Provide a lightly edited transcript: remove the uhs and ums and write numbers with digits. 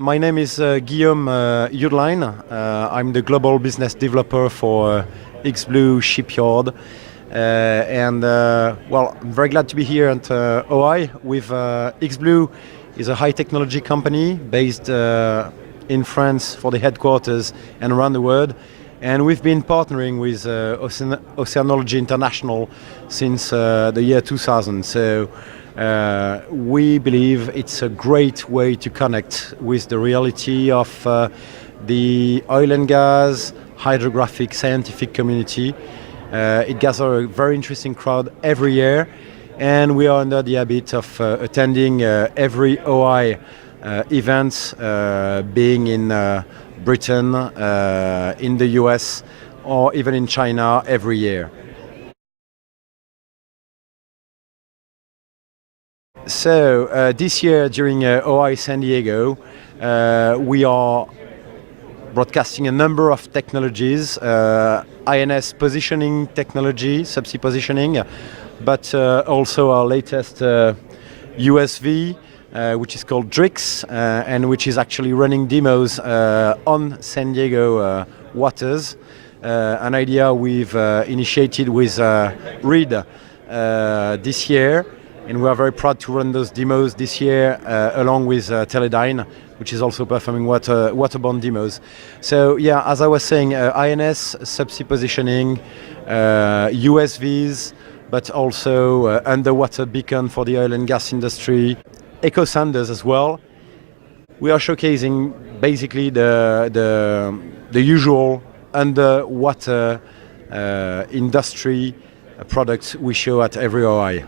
My name is Guillaume Eudeline. I'm the global business developer for iXblue Shipyard. I'm very glad to be here at OI with iXblue. Is a high technology company based in France for the headquarters and around the world. And we've been partnering with Oceanology International since the year 2000. So we believe it's a great way to connect with the reality of the oil and gas, hydrographic, scientific community. It gathers a very interesting crowd every year, and we are under the habit of attending every OI event, being in Britain, in the US, or even in China every year. So this year during OI San Diego, we are broadcasting a number of technologies, INS positioning technology, subsea positioning, but also our latest USV, which is called DRIX, and which is actually running demos on San Diego waters. An idea we've initiated with Reed this year, and we are very proud to run those demos this year along with Teledyne, which is also performing waterborne demos. So yeah, as I was saying, INS, subsea positioning, USVs, but also underwater beacon for the oil and gas industry, echo sanders as well. We are showcasing basically the usual underwater industry products we show at every OI.